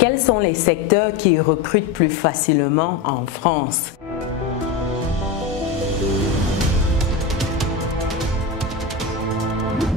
Quels sont les secteurs qui recrutent plus facilement en France?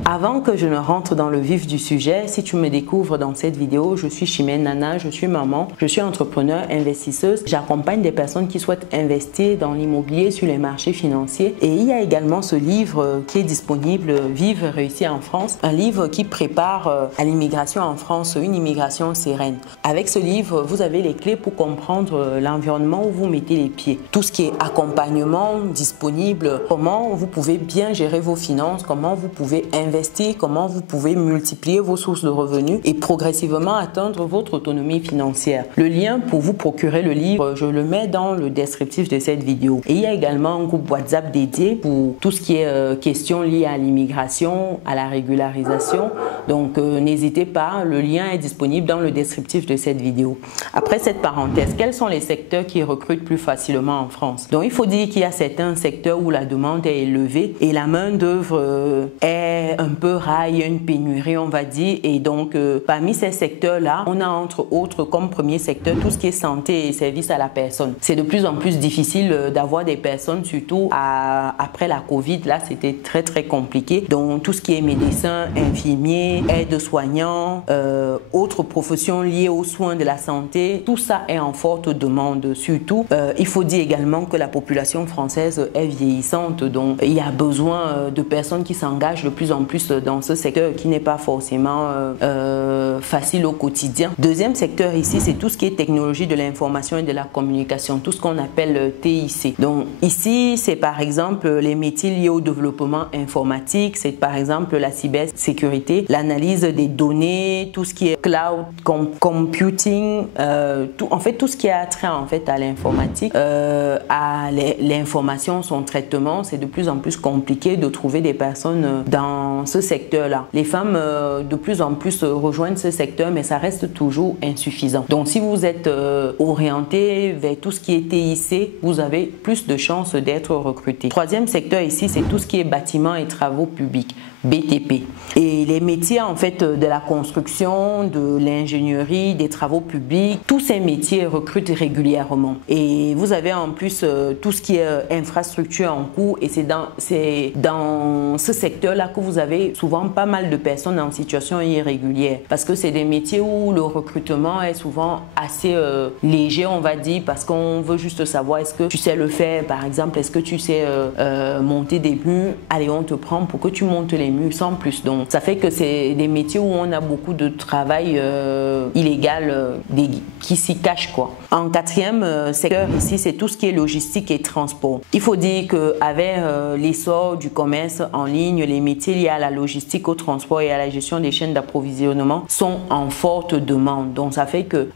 Avant que je ne rentre dans le vif du sujet, si tu me découvres dans cette vidéo, je suis Chimène Nana, je suis maman, je suis entrepreneur, investisseuse. J'accompagne des personnes qui souhaitent investir dans l'immobilier sur les marchés financiers. Et il y a également ce livre qui est disponible, Vivre réussir en France, un livre qui prépare à l'immigration en France, une immigration sereine. Avec ce livre, vous avez les clés pour comprendre l'environnement où vous mettez les pieds. Tout ce qui est accompagnement disponible, comment vous pouvez bien gérer vos finances, comment vous pouvez investir, comment vous pouvez multiplier vos sources de revenus et progressivement atteindre votre autonomie financière. Le lien pour vous procurer le livre, je le mets dans le descriptif de cette vidéo. Et il y a également un groupe WhatsApp dédié pour tout ce qui est questions liées à l'immigration, à la régularisation. Donc n'hésitez pas, le lien est disponible dans le descriptif de cette vidéo. Après cette parenthèse, quels sont les secteurs qui recrutent plus facilement en France? Donc il faut dire qu'il y a certains secteurs où la demande est élevée et la main d'œuvre est un peu rare, il y a une pénurie on va dire, et donc parmi ces secteurs-là, on a entre autres comme premier secteur tout ce qui est santé et services à la personne. C'est de plus en plus difficile d'avoir des personnes, surtout après la Covid, là c'était très compliqué. Donc tout ce qui est médecin, infirmier, aide-soignant, autres professions liées aux soins de la santé, tout ça est en forte demande. Surtout, il faut dire également que la population française est vieillissante, donc il y a besoin de personnes qui s'engagent de plus en plus dans ce secteur qui n'est pas forcément facile au quotidien. Deuxième secteur ici, c'est tout ce qui est technologie de l'information et de la communication, tout ce qu'on appelle TIC. Donc ici, c'est par exemple les métiers liés au développement informatique, c'est par exemple la cybersécurité, l'analyse des données, tout ce qui est cloud computing, en fait tout ce qui a trait en fait à l'informatique, à l'information, son traitement. C'est de plus en plus compliqué de trouver des personnes dans ce secteur-là. Les femmes de plus en plus rejoignent ce secteur, mais ça reste toujours insuffisant. Donc si vous êtes orienté vers tout ce qui est TIC, vous avez plus de chances d'être recruté. Troisième secteur ici, c'est tout ce qui est bâtiments et travaux publics, BTP. Et les métiers en fait de la construction, de l'ingénierie, des travaux publics, tous ces métiers recrutent régulièrement. Et vous avez en plus tout ce qui est infrastructure en cours, et c'est dans ce secteur-là que vous avez souvent pas mal de personnes en situation irrégulière, parce que c'est des métiers où le recrutement est souvent assez léger on va dire, parce qu'on veut juste savoir est-ce que tu sais le faire, par exemple est-ce que tu sais monter des murs, allez on te prend pour que tu montes les murs sans plus. Donc ça fait que c'est des métiers où on a beaucoup de travail illégal qui s'y cache quoi. En quatrième secteur ici, c'est tout ce qui est logistique et transport. Il faut dire qu'avec l'essor du commerce en ligne, les métiers liés à la logistique, au transport et à la gestion des chaînes d'approvisionnement sont en forte demande. Donc ça fait que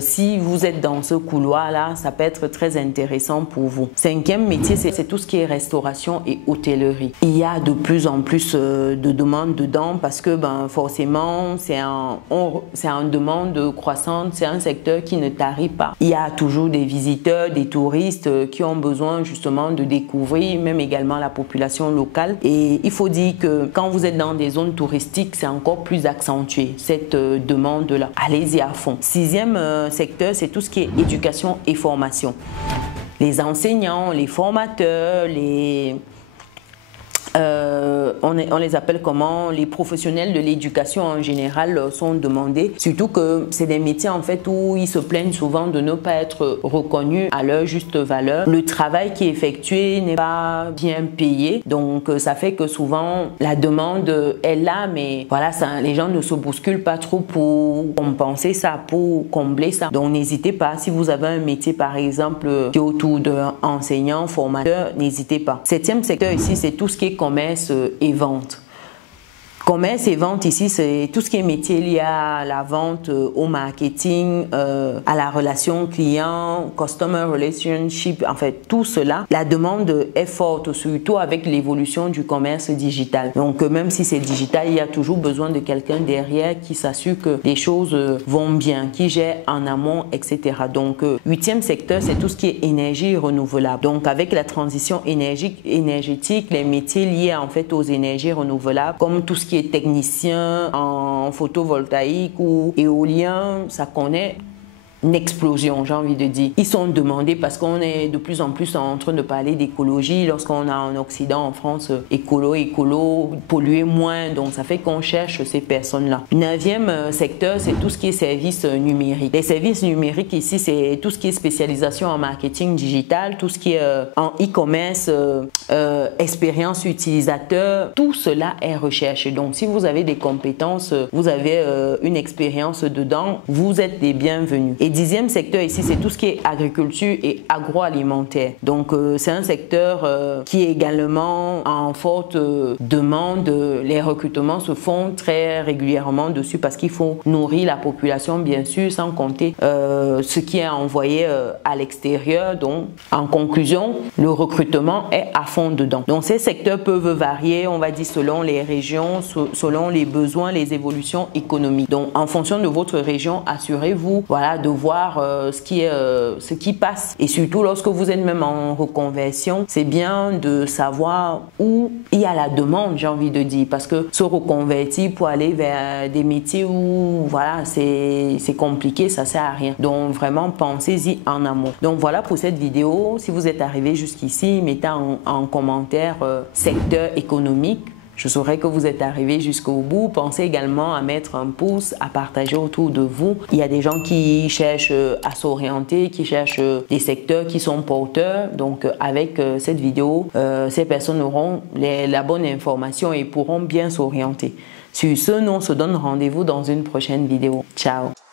si vous êtes dans ce couloir-là, ça peut être très intéressant pour vous. Cinquième métier, c'est tout ce qui est restauration et hôtellerie. Il y a de plus en plus de demandes dedans parce que forcément, c'est une demande croissante, c'est un secteur qui ne tarit pas. Il y a toujours des visiteurs, des touristes qui ont besoin justement de découvrir, même également la population locale. Et il faut dire que quand vous êtes dans des zones touristiques, c'est encore plus accentué, cette demande-là. Allez-y à fond. Sixième secteur, c'est tout ce qui est éducation et formation. Les enseignants, les formateurs, on les appelle comment? Les professionnels de l'éducation en général sont demandés, surtout que c'est des métiers en fait où ils se plaignent souvent de ne pas être reconnus à leur juste valeur. Le travail qui est effectué n'est pas bien payé, donc ça fait que souvent la demande est là, mais voilà, les gens ne se bousculent pas trop pour compenser ça, pour combler ça. Donc n'hésitez pas, si vous avez un métier par exemple qui est autour d'enseignants, formateurs, n'hésitez pas. Septième secteur ici, c'est tout ce qui est commerce et vente. Commerce et vente ici, c'est tout ce qui est métier lié à la vente, au marketing, à la relation client, customer relationship, en fait tout cela. La demande est forte, surtout avec l'évolution du commerce digital. Donc même si c'est digital, il y a toujours besoin de quelqu'un derrière qui s'assure que les choses vont bien, qui gère en amont, etc. Donc huitième secteur, c'est tout ce qui est énergie renouvelable. Donc avec la transition énergétique, les métiers liés en fait aux énergies renouvelables, comme tout ce qui qui est technicien en photovoltaïque ou éolien, ça connaît une explosion, j'ai envie de dire. Ils sont demandés parce qu'on est de plus en plus en train de parler d'écologie. Lorsqu'on a en Occident, en France, écolo, polluer moins. Donc, ça fait qu'on cherche ces personnes-là. 9e secteur, c'est tout ce qui est services numériques. Les services numériques ici, c'est tout ce qui est spécialisation en marketing digital, tout ce qui est en e-commerce, expérience utilisateur. Tout cela est recherché. Donc, si vous avez des compétences, vous avez une expérience dedans, vous êtes les bienvenus. Et 10e secteur ici, c'est tout ce qui est agriculture et agroalimentaire. Donc, c'est un secteur qui est également en forte demande. Les recrutements se font très régulièrement dessus parce qu'il faut nourrir la population, bien sûr, sans compter ce qui est envoyé à l'extérieur. Donc, en conclusion, le recrutement est à fond dedans. Donc, ces secteurs peuvent varier, on va dire, selon les régions, selon les besoins, les évolutions économiques. Donc, en fonction de votre région, assurez-vous, voilà, de voir ce qui passe. Et surtout, lorsque vous êtes même en reconversion, c'est bien de savoir où il y a la demande, j'ai envie de dire, parce que se reconvertir pour aller vers des métiers où, voilà, c'est compliqué, ça sert à rien. Donc, vraiment, pensez-y en amont. Donc, voilà pour cette vidéo. Si vous êtes arrivé jusqu'ici, mettez en commentaire secteur économique. Je saurais que vous êtes arrivé jusqu'au bout. Pensez également à mettre un pouce, à partager autour de vous. Il y a des gens qui cherchent à s'orienter, qui cherchent des secteurs qui sont porteurs. Donc, avec cette vidéo, ces personnes auront la bonne information et pourront bien s'orienter. Sur ce, nous on se donne rendez-vous dans une prochaine vidéo. Ciao!